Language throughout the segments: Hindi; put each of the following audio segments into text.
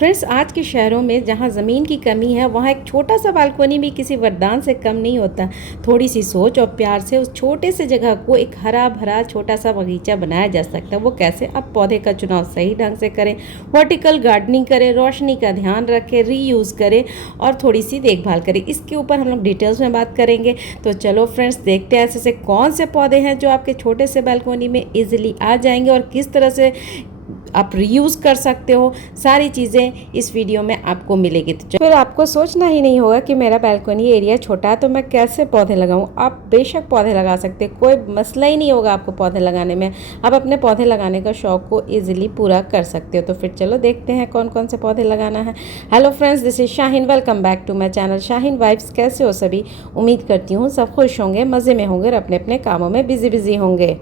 फ्रेंड्स, आज के शहरों में जहाँ ज़मीन की कमी है वहाँ एक छोटा सा बालकनी भी किसी वरदान से कम नहीं होता। थोड़ी सी सोच और प्यार से उस छोटे से जगह को एक हरा भरा छोटा सा बगीचा बनाया जा सकता है। वो कैसे? आप पौधे का चुनाव सही ढंग से करें, वर्टिकल गार्डनिंग करें, रोशनी का ध्यान रखें, रीयूज़ करें और थोड़ी सी देखभाल करें। इसके ऊपर हम लोग डिटेल्स में बात करेंगे। तो चलो फ्रेंड्स, देखते हैं ऐसे कौन से पौधे हैं जो आपके छोटे से बालकनी में ईजिली आ जाएंगे और किस तरह से आप रीयूज़ कर सकते हो। सारी चीज़ें इस वीडियो में आपको मिलेगी। तो फिर आपको सोचना ही नहीं होगा कि मेरा बालकनी एरिया छोटा है तो मैं कैसे पौधे लगाऊं। आप बेशक पौधे लगा सकते हैं, कोई मसला ही नहीं होगा आपको पौधे लगाने में। आप अपने पौधे लगाने का शौक़ को ईजिली पूरा कर सकते हो। तो फिर चलो देखते हैं कौन कौन से पौधे लगाना है। Hello friends, this is Shaheen. Welcome back to my channel Shaheen vibes. कैसे हो सभी? उम्मीद करती हूँ सब खुश होंगे, मज़े में होंगे और अपने अपने कामों में बिजी होंगे।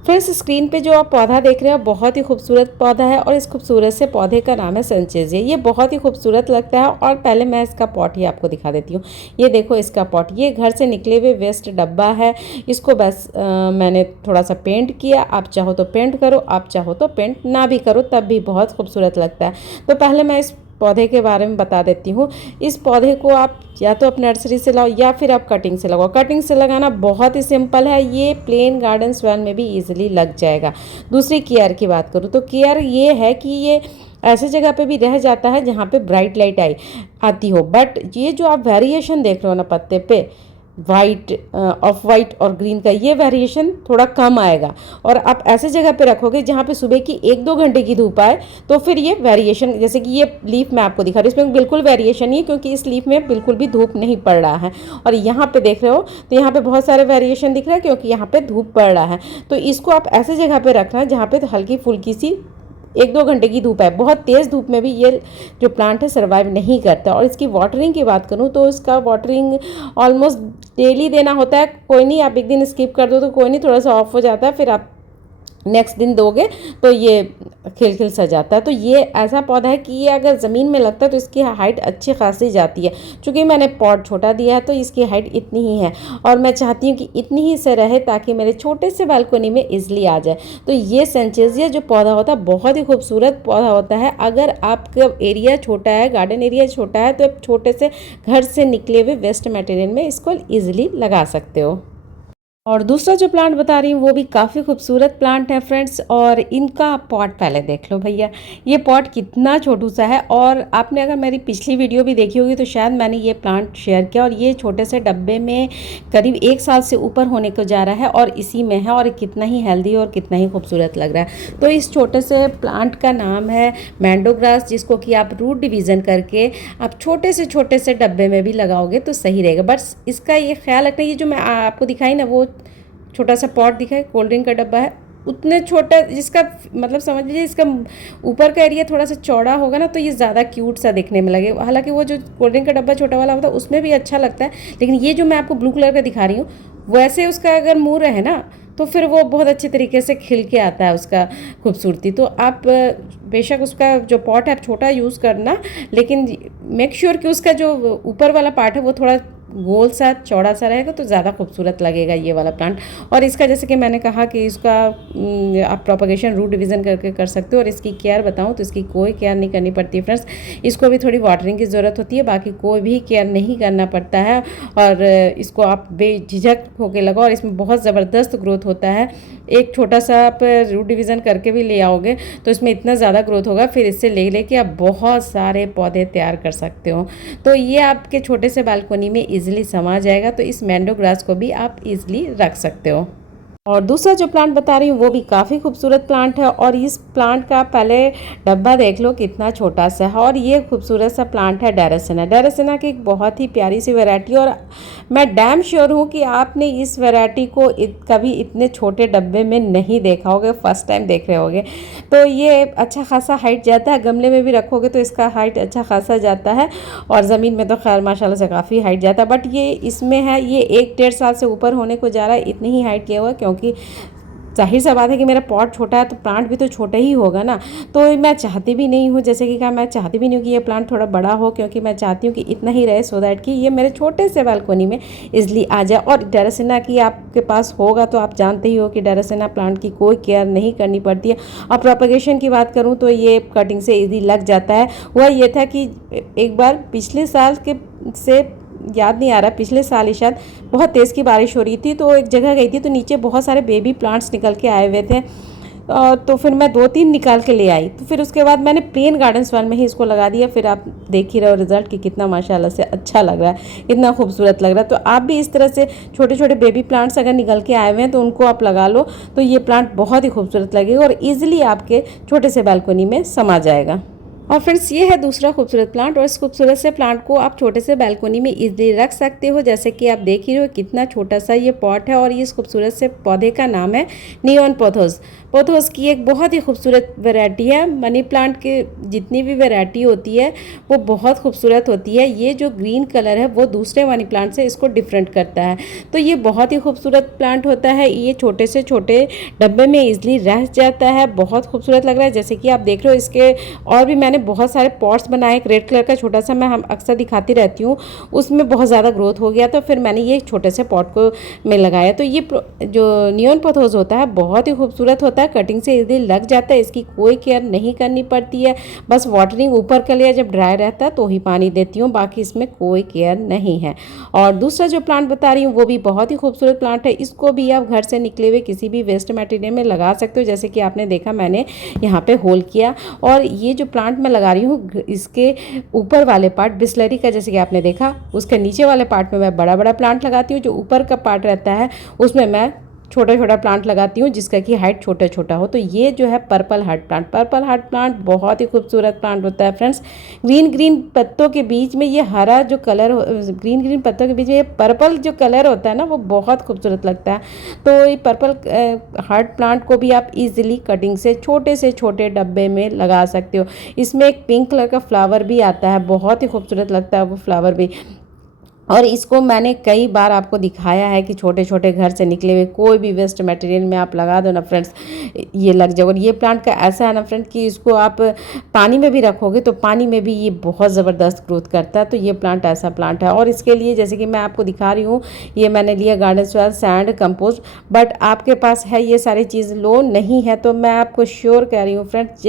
फ्रेंड्स, स्क्रीन पे जो आप पौधा देख रहे हो बहुत ही खूबसूरत पौधा है और इस खूबसूरत से पौधे का नाम है सनचेज़िया। ये बहुत ही खूबसूरत लगता है और पहले मैं इसका पॉट ही आपको दिखा देती हूँ। ये देखो इसका पॉट, ये घर से निकले हुए वेस्ट डब्बा है। इसको बस मैंने थोड़ा सा पेंट किया। आप चाहो तो पेंट करो, आप चाहो तो पेंट ना भी करो, तब भी बहुत खूबसूरत लगता है। तो पहले मैं इस पौधे के बारे में बता देती हूँ। इस पौधे को आप या तो आप नर्सरी से लाओ या फिर आप कटिंग से लगाओ। कटिंग से लगाना बहुत ही सिंपल है, ये प्लेन गार्डन स्वैन में भी इजीली लग जाएगा। दूसरी केयर की बात करूँ तो केयर ये है कि ये ऐसी जगह पे भी रह जाता है जहाँ पे ब्राइट लाइट आती हो। बट ये जो आप वेरिएशन देख रहे हो ना पत्ते पे, वाइट, ऑफ वाइट और ग्रीन का, ये वेरिएशन थोड़ा कम आएगा। और आप ऐसे जगह पे रखोगे जहाँ पे सुबह की 1-2 घंटे की धूप आए तो फिर ये वेरिएशन, जैसे कि ये लीफ मैं आपको दिखा रही हूँ, इसमें बिल्कुल वेरिएशन नहीं है क्योंकि इस लीफ में बिल्कुल भी धूप नहीं पड़ रहा है। और यहाँ पे देख रहे हो तो यहाँ पे बहुत सारे वेरिएशन दिख रहा है क्योंकि यहाँ पे धूप पड़ रहा है। तो इसको आप ऐसे जगह पे रखना जहाँ पे हल्की फुल्की सी 1-2 घंटे की धूप है। बहुत तेज़ धूप में भी ये जो प्लांट है सर्वाइव नहीं करता। और इसकी वाटरिंग की बात करूँ तो इसका वाटरिंग ऑलमोस्ट डेली देना होता है। कोई नहीं, आप एक दिन स्किप कर दो तो कोई नहीं, थोड़ा सा ऑफ हो जाता है, फिर आप नेक्स्ट दिन दोगे तो ये खिल खिल सा जाता है। तो ये ऐसा पौधा है कि ये अगर ज़मीन में लगता है तो इसकी हाइट अच्छी खासी जाती है। चूँकि मैंने पॉट छोटा दिया है तो इसकी हाइट इतनी ही है और मैं चाहती हूँ कि इतनी ही से रहे ताकि मेरे छोटे से बालकनी में इजली आ जाए। तो ये सनचेज़िया जो पौधा होता है बहुत ही खूबसूरत पौधा होता है। अगर आपका एरिया छोटा है, गार्डन एरिया छोटा है, तो आप छोटे से घर से निकले हुए वेस्ट मटेरियल में इसको ईजिली लगा सकते हो। और दूसरा जो प्लांट बता रही हूँ वो भी काफ़ी खूबसूरत प्लांट है फ्रेंड्स। और इनका पॉट पहले देख लो भैया, ये पॉट कितना छोटू सा है। और आपने अगर मेरी पिछली वीडियो भी देखी होगी तो शायद मैंने ये प्लांट शेयर किया। और ये छोटे से डब्बे में करीब 1 साल से ऊपर होने को जा रहा है और इसी में है। और कितना ही हेल्दी और कितना ही खूबसूरत लग रहा है। तो इस छोटे से प्लांट का नाम है मैंडो ग्रास, जिसको कि आप रूट डिवीज़न करके आप छोटे से डब्बे में भी लगाओगे तो सही रहेगा। बस इसका ये ख्याल रखना, ये जो मैं आपको दिखाई ना वो छोटा सा पॉट दिखा है, कोल्ड ड्रिंक का डब्बा है, उतने छोटा, जिसका मतलब समझ लीजिए इसका ऊपर का एरिया थोड़ा सा चौड़ा होगा ना तो ये ज़्यादा क्यूट सा दिखने में लगे। हालांकि वो जो कोल्ड ड्रिंक का डब्बा छोटा वाला होता है उसमें भी अच्छा लगता है, लेकिन ये जो मैं आपको ब्लू कलर का दिखा रही हूँ वैसे उसका अगर मुँह रहे ना तो फिर वो बहुत अच्छे तरीके से खिल के आता है उसका खूबसूरती। तो आप बेशक उसका जो पॉट है आप छोटा यूज़ करना, लेकिन मेक श्योर कि उसका जो ऊपर वाला पार्ट है वो थोड़ा गोल सा चौड़ा सा रहेगा तो ज़्यादा खूबसूरत लगेगा ये वाला प्लांट। और इसका जैसे कि मैंने कहा कि इसका आप प्रोपगेशन रूट डिवीज़न करके कर सकते हो। और इसकी केयर बताऊं तो इसकी कोई केयर नहीं करनी पड़ती फ्रेंड्स। इसको भी थोड़ी वाटरिंग की ज़रूरत होती है, बाकी कोई भी केयर नहीं करना पड़ता है। और इसको आप बेझिझक होकर लगाओ और इसमें बहुत ज़बरदस्त ग्रोथ होता है। एक छोटा सा आप रूट डिवीज़न करके भी ले आओगे तो इसमें इतना ज़्यादा ग्रोथ होगा, फिर इससे ले के आप बहुत सारे पौधे तैयार कर सकते हो। तो ये आपके छोटे से बालकनी में इजीली समा जाएगा। तो इस मैंडो ग्रास को भी आप इजीली रख सकते हो। और दूसरा जो प्लांट बता रही हूँ वो भी काफ़ी खूबसूरत प्लांट है। और इस प्लांट का पहले डब्बा देख लो कितना छोटा सा है। और ये खूबसूरत सा प्लांट है डेरासिना। डेरासिना की एक बहुत ही प्यारी सी वैरायटी। और मैं डैम श्योर हूँ कि आपने इस वैरायटी को कभी इतने छोटे डब्बे में नहीं देखा होगा, फर्स्ट टाइम देख रहे होगे। तो ये अच्छा खासा हाइट जाता है, गमले में भी रखोगे तो इसका हाइट अच्छा खासा जाता है और ज़मीन में तो खैर माशाल्लाह से काफ़ी हाइट जाता है। बट ये इसमें है, ये 1-1.5 साल से ऊपर होने को जा रहा है, इतनी ही हाइट किया हुआ है क्योंकि जाहिर सा बात है कि मेरा पॉट छोटा है तो प्लांट भी तो छोटा ही होगा ना। तो मैं चाहती भी नहीं हूँ, जैसे कि क्या, मैं चाहती भी नहीं हूँ कि ये प्लांट थोड़ा बड़ा हो, क्योंकि मैं चाहती हूँ कि इतना ही रहे सो दैट कि ये मेरे छोटे से बालकोनी में इजली आ जाए। और ड्रासेना की आपके पास होगा तो आप जानते ही हो कि ड्रासेना प्लांट की कोई केयर नहीं करनी पड़ती है। और प्रोपगेशन की बात करूँ तो ये कटिंग से इजी लग जाता है। हुआ ये था कि एक बार पिछले साल के से याद नहीं आ रहा, पिछले साल ही शायद बहुत तेज़ की बारिश हो रही थी, तो एक जगह गई थी तो नीचे बहुत सारे बेबी प्लांट्स निकल के आए हुए थे। तो फिर मैं 2-3 निकाल के ले आई, तो फिर उसके बाद मैंने प्लेन गार्डन्स वन में ही इसको लगा दिया। फिर आप देख ही रहे हो रिजल्ट कि कितना माशाल्लाह से अच्छा लग रहा है, कितना खूबसूरत लग रहा है। तो आप भी इस तरह से छोटे छोटे बेबी प्लांट्स अगर निकल के आए हुए हैं तो उनको आप लगा लो, तो ये प्लांट बहुत ही खूबसूरत लगेगा और ईजिली आपके छोटे से बालकोनी में समा जाएगा। और फ्रेंड्स ये है दूसरा खूबसूरत प्लांट, और इस खूबसूरत से प्लांट को आप छोटे से बालकोनी में इजीली रख सकते हो। जैसे कि आप देख ही रहे हो कितना छोटा सा ये पॉट है, और इस खूबसूरत से पौधे का नाम है नियॉन पोथोस। पोथोस की एक बहुत ही खूबसूरत वैरायटी है। मनी प्लांट के जितनी भी वैरायटी होती है वो बहुत खूबसूरत होती है। ये जो ग्रीन कलर है वो दूसरे मनी प्लांट से इसको डिफरेंट करता है। तो ये बहुत ही खूबसूरत प्लांट होता है। ये छोटे से छोटे डब्बे में ईजिली रह जाता है, बहुत खूबसूरत लग रहा है। जैसे कि आप देख रहे हो इसके और भी मैंने बहुत सारे पॉट्स बनाए। एक रेड कलर का छोटा सा मैं हम अक्सर दिखाती रहती हूँ, उसमें बहुत ज़्यादा ग्रोथ हो गया, तो फिर मैंने ये छोटे से पॉट को में लगाया। तो ये जो नियॉन पोथोस होता है बहुत ही खूबसूरत होता है, कटिंग से इजीली लग जाता है। इसकी कोई केयर नहीं करनी पड़ती है, बस वाटरिंग ऊपर का लिया, जब ड्राई रहता है तो ही पानी देती हूँ, बाकी इसमें कोई केयर नहीं है। और दूसरा जो प्लांट बता रही हूँ वो भी बहुत ही खूबसूरत प्लांट है। इसको भी आप घर से निकले हुए किसी भी वेस्ट मटेरियल में लगा सकते हो। जैसे कि आपने देखा मैंने यहाँ पे होल किया, और ये जो प्लांट मैं लगा रही हूँ इसके ऊपर वाले पार्ट बिस्लरी का, जैसे कि आपने देखा, उसके नीचे वाले पार्ट में मैं बड़ा बड़ा प्लांट लगाती हूँ। जो ऊपर का पार्ट रहता है उसमें मैं छोटा छोटा प्लांट लगाती हूँ जिसका कि हाइट छोटा छोटा हो। तो ये जो है purple heart plant, purple heart plant बहुत ही खूबसूरत प्लांट होता है फ्रेंड्स। ग्रीन ग्रीन पत्तों के बीच में ये हरा जो कलर, ग्रीन ग्रीन पत्तों के बीच में ये पर्पल जो कलर होता है ना, वो बहुत खूबसूरत लगता है। तो ये पर्पल हार्ट प्लांट को भी आप इजीली कटिंग से छोटे डब्बे में लगा सकते हो। इसमें एक पिंक कलर का फ्लावर भी आता है, बहुत ही खूबसूरत लगता है वो फ्लावर भी। और इसको मैंने कई बार आपको दिखाया है कि छोटे छोटे घर से निकले हुए कोई भी वेस्ट मटेरियल में आप लगा दो ना फ्रेंड्स, ये लग जाएगा। और ये प्लांट का ऐसा है ना फ्रेंड कि इसको आप पानी में भी रखोगे तो पानी में भी ये बहुत ज़बरदस्त ग्रोथ करता है। तो ये प्लांट ऐसा प्लांट है। और इसके लिए जैसे कि मैं आपको दिखा रही हूँ, ये मैंने लिया garden soil, sand, compost. But आपके पास है ये सारी चीज़, लो नहीं है तो मैं आपको श्योर कह रही हूँ फ्रेंड्स,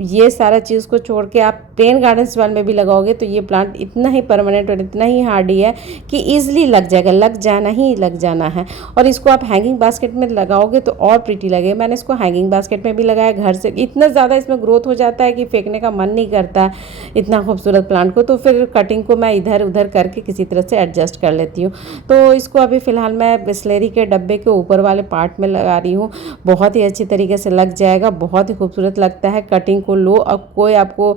ये सारा चीज़ को छोड़ के आप प्लेन गार्डन सॉइल में भी लगाओगे तो ये प्लांट इतना ही परमानेंट और इतना ही हार्डी है कि ईजिली लग जाएगा, लग जाना ही लग जाना है। और इसको आप हैंगिंग बास्केट में लगाओगे तो और प्रीटी लगेगा। मैंने इसको हैंगिंग बास्केट में भी लगाया, घर से इतना ज़्यादा इसमें ग्रोथ हो जाता है कि फेंकने का मन नहीं करता इतना खूबसूरत प्लांट को। तो फिर कटिंग को मैं इधर उधर करके किसी तरह से एडजस्ट कर लेती हूँ। तो इसको अभी फ़िलहाल मैं बिस्लेरी के डब्बे के ऊपर वाले पार्ट में लगा रही हूँ, बहुत ही अच्छी तरीके से लग जाएगा, बहुत ही खूबसूरत लगता है। कटिंग को लो, अब कोई आपको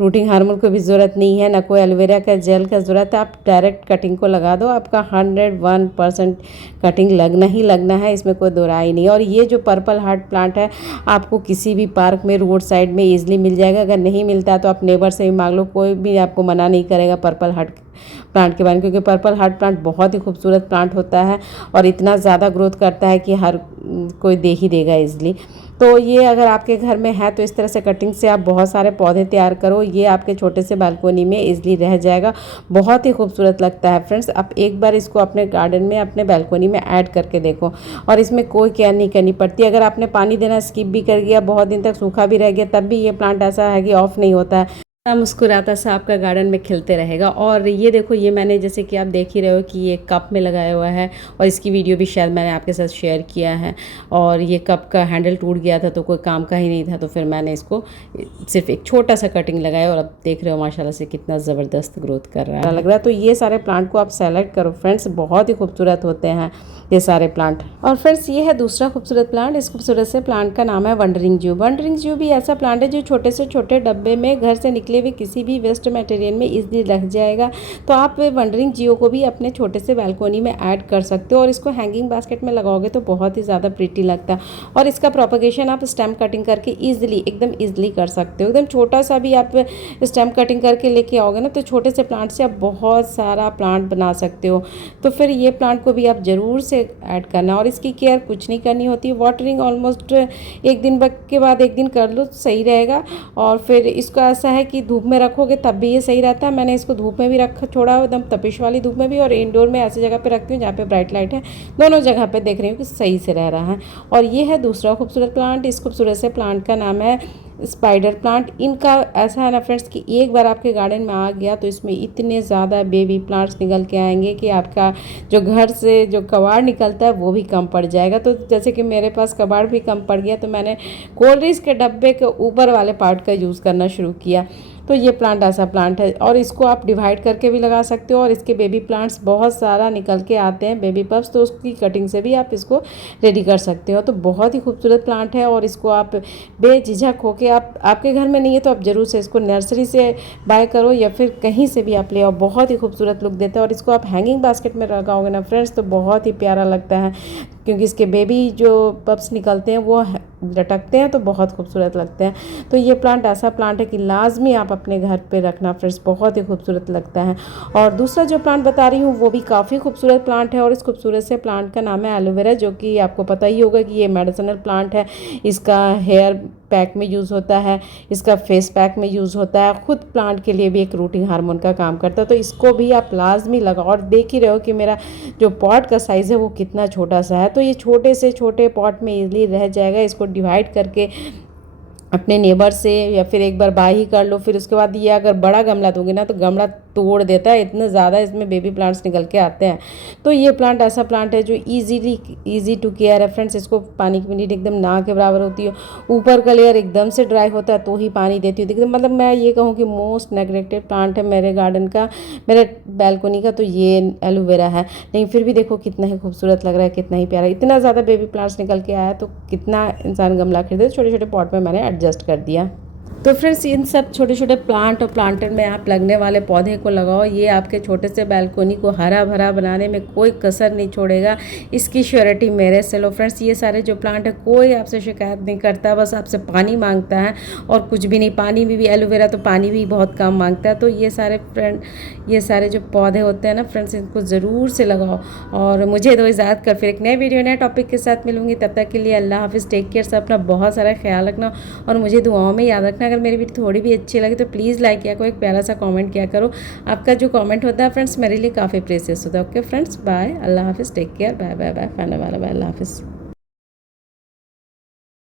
रूटिंग हार्मोन की भी ज़रूरत नहीं है, ना कोई एलोवेरा का जेल का ज़रूरत है। आप डायरेक्ट कटिंग को लगा दो, आपका 101% कटिंग लगना ही लगना है, इसमें कोई दो राय नहीं। और ये जो पर्पल हार्ट प्लांट है आपको किसी भी पार्क में, रोड साइड में ईजिली मिल जाएगा। अगर नहीं मिलता तो आप नेबर से भी मांग लो, कोई भी आपको मना नहीं करेगा पर्पल हार्ट प्लांट के बारे में, क्योंकि पर्पल हार्ट प्लांट बहुत ही खूबसूरत प्लांट होता है और इतना ज़्यादा ग्रोथ करता है कि हर कोई दे ही देगा ईजिली। तो ये अगर आपके घर में है तो इस तरह से कटिंग से आप बहुत सारे पौधे तैयार करो, ये आपके छोटे से बालकोनी में इजीली रह जाएगा, बहुत ही खूबसूरत लगता है फ्रेंड्स। आप एक बार इसको अपने गार्डन में, अपने बालकोनी में ऐड करके देखो, और इसमें कोई केयर नहीं करनी पड़ती। अगर आपने पानी देना स्किप भी कर गया, बहुत दिन तक सूखा भी रह गया, तब भी ये प्लांट ऐसा है कि ऑफ नहीं होता है, मुस्कुराता सा आपका गार्डन में खिलते रहेगा। और ये देखो, ये मैंने जैसे कि आप देख ही रहे हो कि ये कप में लगाया हुआ है, और इसकी वीडियो भी शायद मैंने आपके साथ शेयर किया है। और ये कप का हैंडल टूट गया था तो कोई काम का ही नहीं था, तो फिर मैंने इसको सिर्फ एक छोटा सा कटिंग लगाया, और अब देख रहे हो माशाल्लाह से कितना ज़बरदस्त ग्रोथ कर रहा है, लग रहा है। तो ये सारे प्लांट को आप सेलेक्ट करो फ्रेंड्स, बहुत ही खूबसूरत होते हैं ये सारे प्लांट। और फ्रेंड्स ये है दूसरा खूबसूरत प्लांट। इस खूबसूरत से प्लांट का नाम है वंडरिंग जू। वंडरिंग जू भी ऐसा प्लांट है जो छोटे से छोटे डब्बे में घर से निकले निकले हुए किसी भी वेस्ट मटेरियल में ईजिली लग जाएगा। तो आप वंडरिंग जियो को भी अपने छोटे से बालकोनी में ऐड कर सकते हो और इसको हैंगिंग बास्केट में लगाओगे तो बहुत ही ज़्यादा प्रिटी लगता है। और इसका प्रोपगेशन आप स्टेम कटिंग करके एकदम ईजिली कर सकते हो। एकदम छोटा सा भी आप स्टेम कटिंग करके लेके आओगे ना तो छोटे से प्लांट से आप बहुत सारा प्लांट बना सकते हो। तो फिर ये प्लांट को भी आप ज़रूर से ऐड करना। और इसकी केयर कुछ नहीं करनी होती, वाटरिंग ऑलमोस्ट एक दिन के बाद एक दिन कर लो तो सही रहेगा। और फिर इसको ऐसा है कि धूप में रखोगे तब भी ये सही रहता है। मैंने इसको धूप में भी छोड़ा एकदम तपिश वाली धूप में भी, और इंडोर में ऐसी जगह पे रखती हूँ जहाँ पे ब्राइट लाइट है। दोनों जगह पे देख रही हूँ कि सही से रह रहा है। और ये है दूसरा खूबसूरत प्लांट। इस खूबसूरत से प्लांट का नाम है स्पाइडर प्लांट। इनका ऐसा है ना फ्रेंड्स कि एक बार आपके गार्डन में आ गया तो इसमें इतने ज़्यादा बेबी प्लांट्स निकल के आएंगे कि आपका जो घर से जो कबाड़ निकलता है वो भी कम पड़ जाएगा। तो जैसे कि मेरे पास कबाड़ भी कम पड़ गया तो मैंने कोल्ड ड्रिंक्स के डब्बे के ऊपर वाले पार्ट का यूज़ करना शुरू किया। तो ये प्लांट ऐसा प्लांट है और इसको आप डिवाइड करके भी लगा सकते हो। और इसके बेबी प्लांट्स बहुत सारा निकल के आते हैं, बेबी पप्स, तो उसकी कटिंग से भी आप इसको रेडी कर सकते हो। तो बहुत ही खूबसूरत प्लांट है और इसको आप बेझिझक होके आप आपके घर में नहीं है तो आप ज़रूर से इसको नर्सरी से बाय करो या फिर कहीं से भी आप ले आओ। बहुत ही खूबसूरत लुक देता है और इसको आप हैंगिंग बास्केट में लगाओगे ना फ्रेंड्स तो बहुत ही प्यारा लगता है, क्योंकि इसके बेबी जो पप्स निकलते हैं वो लटकते हैं तो बहुत खूबसूरत लगते हैं। तो ये प्लांट ऐसा प्लांट है कि लाजमी आप अपने घर पे रखना फ्रेंड्स, बहुत ही खूबसूरत लगता है। और दूसरा जो प्लांट बता रही हूँ वो भी काफ़ी खूबसूरत प्लांट है और इस खूबसूरत से प्लांट का नाम है एलोवेरा, जो कि आपको पता ही होगा कि ये मेडिसिनल प्लांट है। इसका हेयर पैक में यूज़ होता है, इसका फेस पैक में यूज़ होता है, खुद प्लांट के लिए भी एक रूटिंग हार्मोन का काम करता है। तो इसको भी आप लाजमी लगाओ। और देख ही रहे हो कि मेरा जो पॉट का साइज़ है वो कितना छोटा सा है, तो ये छोटे से छोटे पॉट में इजीली रह जाएगा। इसको डिवाइड करके अपने नेबर से या फिर एक बार बाय ही कर लो। फिर उसके बाद ये अगर बड़ा गमला दोगे ना तो गमला तोड़ देता है, इतने ज़्यादा इसमें बेबी प्लांट्स निकल के आते हैं। तो ये प्लांट ऐसा प्लांट है जो ईजी टू केयर है फ्रेंड्स। इसको पानी की नीड एकदम ना के बराबर होती है, ऊपर का लेयर एकदम से ड्राई होता है तो ही पानी देती हूँ। मतलब मैं ये कहूँ कि मोस्ट नेग्लेक्टेड प्लांट है मेरे गार्डन का, मेरे बैल्कोनी का, तो ये एलोवेरा है। लेकिन फिर भी देखो कितना ही खूबसूरत लग रहा है, कितना ही प्यारा। इतना ज़्यादा बेबी प्लांट्स निकल के आया तो कितना इंसान गमला खरीदे, छोटे छोटे पॉट में मैंने एडजस्ट कर दिया। तो फ्रेंड्स इन सब छोटे छोटे प्लांट और प्लांटर में आप लगने वाले पौधे को लगाओ, ये आपके छोटे से बालकोनी को हरा भरा बनाने में कोई कसर नहीं छोड़ेगा, इसकी श्योरिटी मेरे से लो फ्रेंड्स। ये सारे जो प्लांट है कोई आपसे शिकायत नहीं करता, बस आपसे पानी मांगता है और कुछ भी नहीं। पानी भी एलोवेरा तो पानी भी बहुत कम मांगता है। तो ये सारे जो पौधे होते हैं ना फ्रेंड्स, इनको ज़रूर से लगाओ। और मुझे दो इजाज़त कर, फिर एक नए वीडियो नए टॉपिक के साथ मिलूंगी। तब तक के लिए अल्लाह हाफिज़, टेक केयर, सब अपना बहुत सारा ख्याल रखना और मुझे दुआओं में याद रखना। अगर मेरी वीडियो थोड़ी भी अच्छी लगी तो प्लीज़ लाइक किया करो, एक प्यारा सा कमेंट किया करो। आपका जो कमेंट होता है फ्रेंड्स मेरे लिए काफ़ी प्रेशियस होता है। ओके फ्रेंड्स, बाय, अल्लाह हाफिज़, take care, bye bye bye, फाना वाला बाय, अल्लाह हाफिज़।